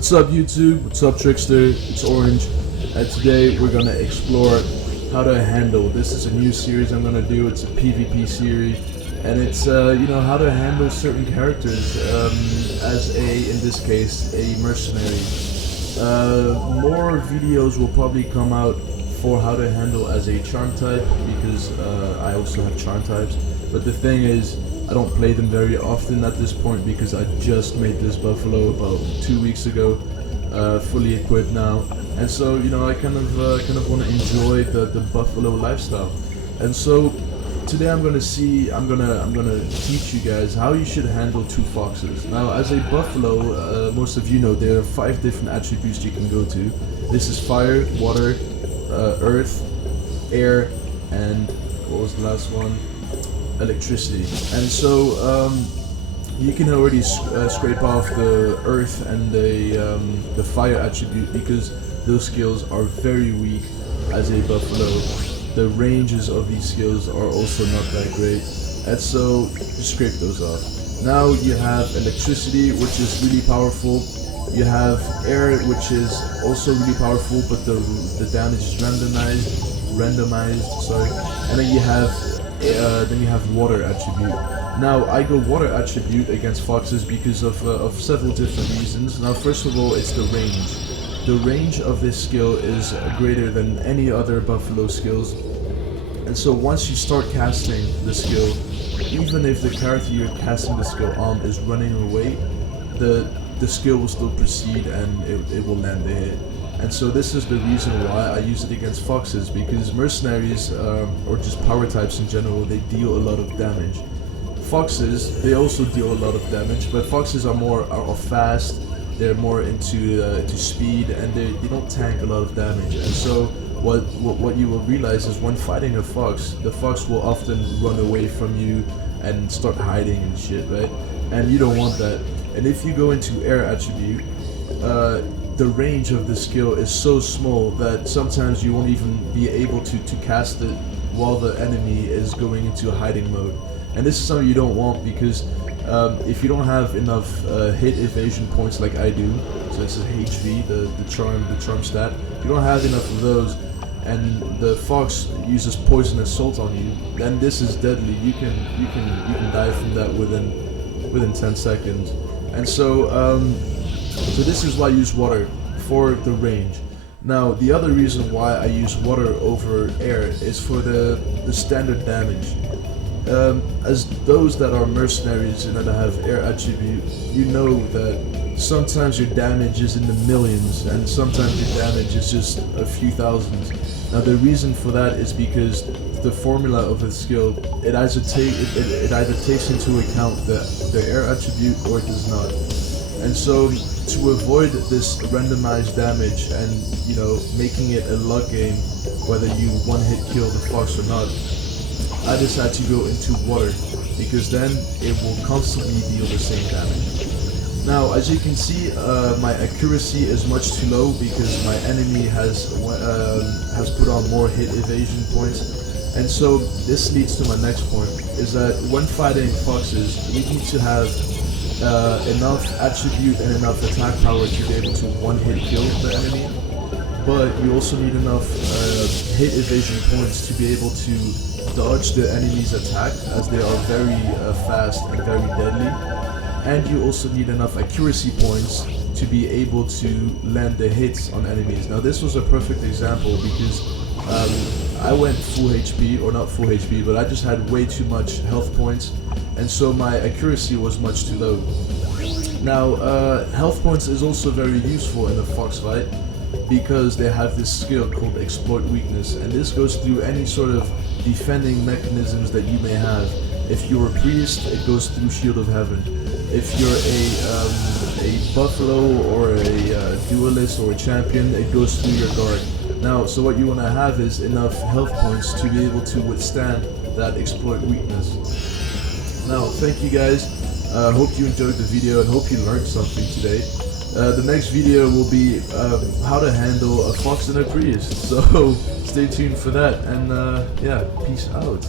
What's up YouTube? What's up Trickster? It's Orange, and today we're gonna explore how to handle. This is a new series I'm gonna do. It's a PvP series, and it's how to handle certain characters as in this case, a mercenary. More videos will probably come out for how to handle as a charm type, because I also have charm types. But the thing is, I don't play them very often at this point because I just made this buffalo about 2 weeks ago, fully equipped now, and so I kind of want to enjoy the buffalo lifestyle. And so today I'm gonna teach you guys how you should handle two foxes. Now, as a buffalo, most of you know there are 5 different attributes you can go to. This is fire, water, earth, air, and what was the last one? Electricity. And so you can already scrape off the earth and the fire attribute, because those skills are very weak as a buffalo. The ranges of these skills are also not that great, and so just scrape those off. Now you have electricity, which is really powerful. You have air, which is also really powerful, but the damage is randomized. Sorry. And then you have water attribute. Now I go water attribute against foxes because of several different reasons. Now, first of all, it's the range. The range of this skill is greater than any other buffalo skills, and so once you start casting the skill, even if the character you're casting the skill on is running away, the skill will still proceed and it will land the hit. And so this is the reason why I use it against foxes, because mercenaries, or just power types in general, they deal a lot of damage. Foxes, they also deal a lot of damage, but foxes are fast, they're more into speed, and they don't tank a lot of damage. And so what you will realize is, when fighting a fox, the fox will often run away from you and start hiding and shit, right? And you don't want that. And if you go into air attribute, the range of the skill is so small that sometimes you won't even be able to cast it while the enemy is going into a hiding mode. And this is something you don't want, because if you don't have enough hit evasion points like I do, so this is HV, the charm stat, if you don't have enough of those, and the fox uses poison assault on you, then this is deadly. You can die from that within 10 seconds. And so this is why I use water for the range. Now, the other reason why I use water over air is for the standard damage. As those that are mercenaries and that have air attribute, you know that sometimes your damage is in the millions, and sometimes your damage is just a few thousands. Now, the reason for that is because the formula of the skill, it either takes into account the air attribute or it does not. And so to avoid this randomized damage and making it a luck game whether you one-hit kill the fox or not, I decided to go into water, because then it will constantly deal the same damage. Now, as you can see, my accuracy is much too low because my enemy has put on more hit evasion points. And so this leads to my next point, is that when fighting foxes, you need to have enough attribute and enough attack power to be able to one-hit kill the enemy, but you also need enough hit evasion points to be able to dodge the enemy's attack, as they are very fast and very deadly. And you also need enough accuracy points to be able to land the hits on enemies. Now, this was a perfect example because I went full HP, or not full HP, but I just had way too much health points, and so my accuracy was much too low. Now, health points is also very useful in a fox fight, because they have this skill called exploit weakness, and this goes through any sort of defending mechanisms that you may have. If you're a priest, it goes through Shield of Heaven. If you're a buffalo or a duelist or a champion, it goes through your guard. Now, so what you want to have is enough health points to be able to withstand that exploit weakness. Now, thank you guys. Hope you enjoyed the video and hope you learned something today. The next video will be how to handle a fox and a priest. So stay tuned for that, and yeah, peace out.